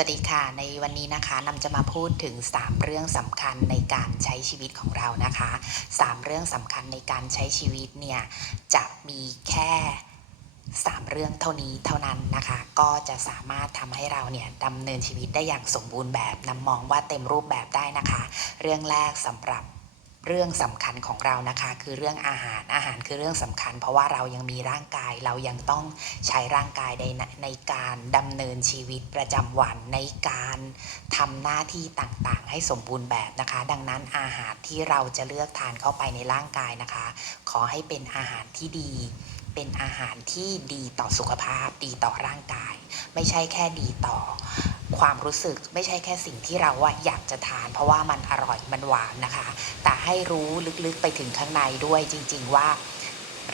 สวัสดีค่ะ ในวันนี้นะคะนำจะมาพูดถึง 3 เรื่องสำคัญในการใช้ชีวิตของเรานะคะ 3 เรื่องสำคัญในการใช้ชีวิตเนี่ยจะมีแค่ 3 เรื่องเท่านี้เท่านั้นนะคะ ก็จะสามารถทำให้เราเนี่ยดำเนินชีวิตได้อย่างสมบูรณ์แบบนำมองว่าเต็มรูปแบบได้นะคะ เรื่องแรกสำหรับ เรื่องสำคัญของเรานะคะ คือเรื่องอาหารอาหารคือเรื่องสำคัญ เพราะว่าเรายังมีร่างกายเรายังต้องใช้ร่างกายในในการดำเนินชีวิตประจำวันในการทำหน้าที่ต่างๆ ให้สมบูรณ์แบบนะคะ ดังนั้นอาหารที่เราจะเลือกทานเข้าไปในร่างกายนะคะ ขอให้เป็นอาหารที่ดี เป็นอาหารที่ดีต่อสุขภาพดีต่อร่างกาย ไม่ใช่แค่ดีต่อ ความรู้สึกไม่ใช่แค่สิ่งที่เราว่าอยากจะทาน เพราะว่ามันอร่อยมันหวานนะคะ แต่ให้รู้ลึกๆไปถึงข้างในด้วยจริง ๆ ว่า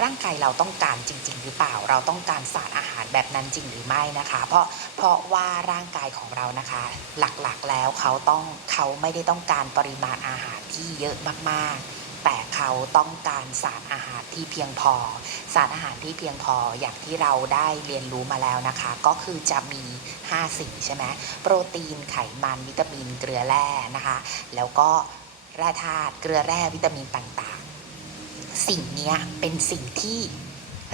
ร่างกายเราต้องการจริง ๆ หรือเปล่า เราต้องการสารอาหารแบบนั้นจริงหรือไม่นะคะ เพราะเพราะว่าร่างกายของเรานะคะ หลักๆแล้วเขาต้องเขาไม่ได้ต้องการปริมาณอาหารที่เยอะมากๆ แต่เขาต้องการสารอาหารที่เพียงพอ สารอาหารที่เพียงพออย่างที่เราได้เรียนรู้มาแล้วนะคะ ก็คือจะมี 5 สิ่งใช่ไหมโปรตีนไขมันวิตามินเกลือแร่นะคะ แล้วก็แร่ธาตุเกลือแร่วิตามินต่างๆ สิ่งนี้เป็นสิ่งที่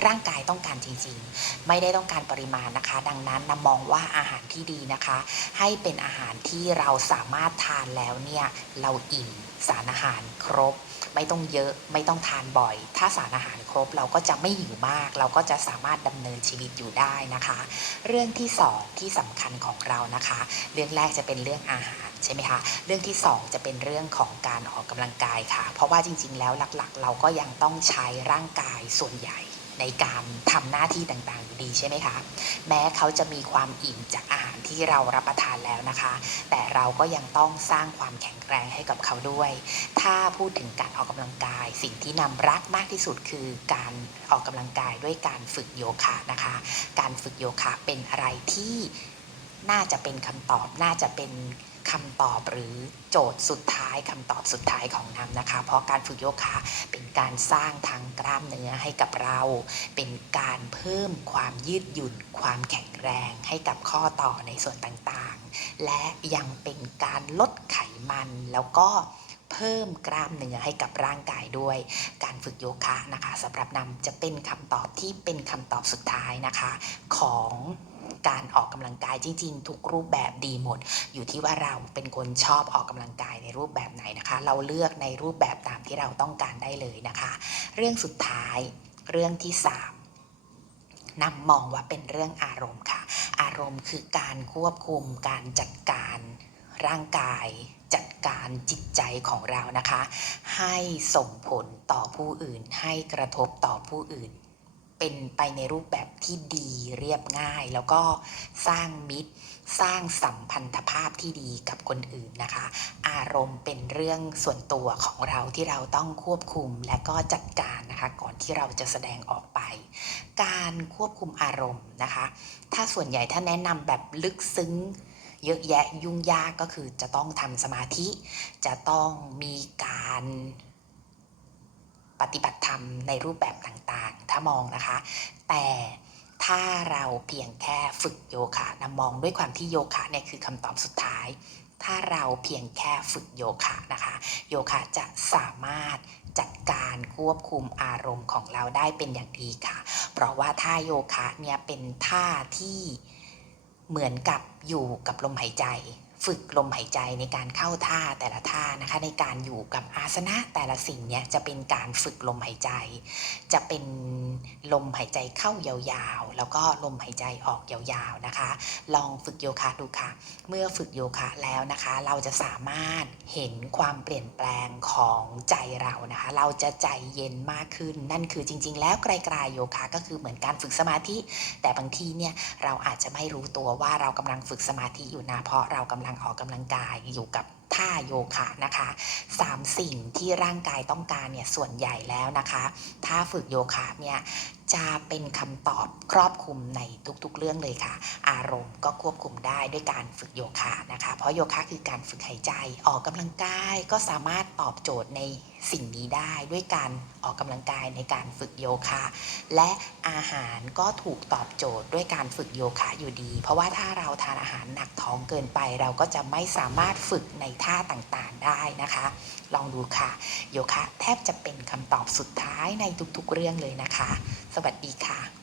ร่างกายต้องการจริงๆ ไม่ได้ต้องการปริมาณนะคะ ดังนั้นนำมองว่าอาหารที่ดีนะคะ ให้เป็นอาหารที่เราสามารถทานแล้วเนี่ยเราอิ่มสารอาหารครบ ไม่ต้องเยอะไม่ต้องทานบ่อย ถ้าสารอาหารครบเราก็จะไม่หิวมาก เราก็จะสามารถดำเนินชีวิตอยู่ได้นะคะ เรื่องที่สองที่สำคัญของเรานะคะ เรื่องแรกจะเป็นเรื่องอาหารใช่ไหมคะเรื่องที่สองจะเป็นเรื่องของการออกกำลังกายค่ะ เพราะว่าจริง ๆ แล้วหลักๆ เราก็ยังต้องใช้ร่างกายส่วนใหญ่ ในการทำหน้าที่ต่างๆอยู่ดีใช่ไหมคะ แม้เขาจะมีความอิ่มจากอาหารที่เรารับประทานแล้วนะคะ แต่เราก็ยังต้องสร้างความแข็งแรงให้กับเขาด้วย ถ้าพูดถึงการออกกำลังกาย สิ่งที่นำรักมากที่สุดคือการออกกำลังกายด้วยการฝึกโยคะนะคะ การฝึกโยคะเป็นอะไรที่น่าจะเป็นคำตอบน่าจะเป็น คำตอบหรือโจทย์สุดท้ายคำตอบสุดท้ายของน้ำนะคะ เพราะการฝึกโยคะเป็นการสร้างทางกล้ามเนื้อให้กับเรา เป็นการเพิ่มความยืดหยุ่น ความแข็งแรงให้กับข้อต่อในส่วนต่างๆ และยังเป็นการลดไขมันแล้วก็เพิ่มกล้ามเนื้อให้กับร่างกายด้วย การฝึกโยคะนะคะสำหรับนำจะเป็นคำตอบที่เป็นคำตอบสุดท้ายนะคะของ การออกกำลังกายจริง ๆ ทุกรูปแบบดีหมด อยู่ที่ว่าเราเป็นคนชอบออกกำลังกายในรูปแบบไหนนะคะ เราเลือกในรูปแบบตามที่เราต้องการได้เลยนะคะ เรื่องสุดท้ายเรื่องที่สามนำมองว่าเป็นเรื่องอารมณ์ค่ะ อารมณ์คือการควบคุมการจัดการร่างกายจัดการจิตใจของเรานะคะ ให้ส่งผลต่อผู้อื่น ให้กระทบต่อผู้อื่น เป็นไปในรูปแบบที่ดีเรียบง่าย แล้วก็สร้างมิตร สร้างสัมพันธภาพที่ดีกับคนอื่นนะคะ อารมณ์เป็นเรื่องส่วนตัวของเราที่เราต้องควบคุมและก็จัดการนะคะ ก่อนที่เราจะแสดงออกไป การควบคุมอารมณ์นะคะ ถ้าส่วนใหญ่ถ้าแนะนำแบบลึกซึ้งเยอะแยะยุ่งยากก็คือจะต้องทำสมาธิ จะต้องมีการปฏิบัติ ธรรมในรูปแบบต่างๆ ถ้ามองนะคะ แต่ถ้าเราเพียงแค่ฝึกโยคะนะมองด้วยความที่โยคะเนี่ยคือคำตอบสุดท้าย ถ้าเราเพียงแค่ฝึกโยคะนะคะ โยคะจะสามารถจัดการควบคุมอารมณ์ของเราได้เป็นอย่างดีค่ะ เพราะว่าท่าโยคะเนี่ยเป็นท่าที่เหมือนกับอยู่กับลมหายใจ ฝึกลมหายใจในการเข้าท่าแต่ละท่านะคะ ในการอยู่กับอาสนะแต่ละสิ่งเนี่ยจะเป็นการฝึกลมหายใจ จะเป็นลมหายใจเข้ายาวๆ แล้วก็ลมหายใจออกยาวๆนะคะ ลองฝึกโยคะดูค่ะ เมื่อฝึกโยคะแล้วนะคะ เราจะสามารถเห็นความเปลี่ยนแปลงของใจเรานะคะ เราจะใจเย็นมากขึ้น นั่นคือจริง ๆ แล้วไกลๆโยคะก็คือเหมือนการฝึกสมาธิ แต่บางทีเนี่ยเราอาจจะไม่รู้ตัวว่าเรากำลังฝึกสมาธิอยู่นะเพราะเรากำลังออกกำลังกายอยู่กับท่าโยคะนะคะสามสิ่งที่ร่างกายต้องการเนี่ยส่วนใหญ่แล้วนะคะ ถ้าฝึกโยคะเนี่ย จะเป็นคำตอบครอบคลุมในทุกๆเรื่องเลยค่ะ อารมณ์ก็ควบคุมได้ด้วยการฝึกโยคะนะคะ เพราะโยคะคือการฝึกหายใจออกกำลังกายก็สามารถตอบโจทย์ในสิ่งนี้ได้ด้วยการออกกำลังกายในการฝึกโยคะ และอาหารก็ถูกตอบโจทย์ด้วยการฝึกโยคะอยู่ดี เพราะว่าถ้าเราทานอาหารหนักท้องเกินไปเราก็จะไม่สามารถฝึกในท่าต่างๆได้นะคะ ลองดูค่ะ โยคะแทบจะเป็นคำตอบสุดท้ายในทุกๆเรื่องเลยนะคะ สวัสดีค่ะ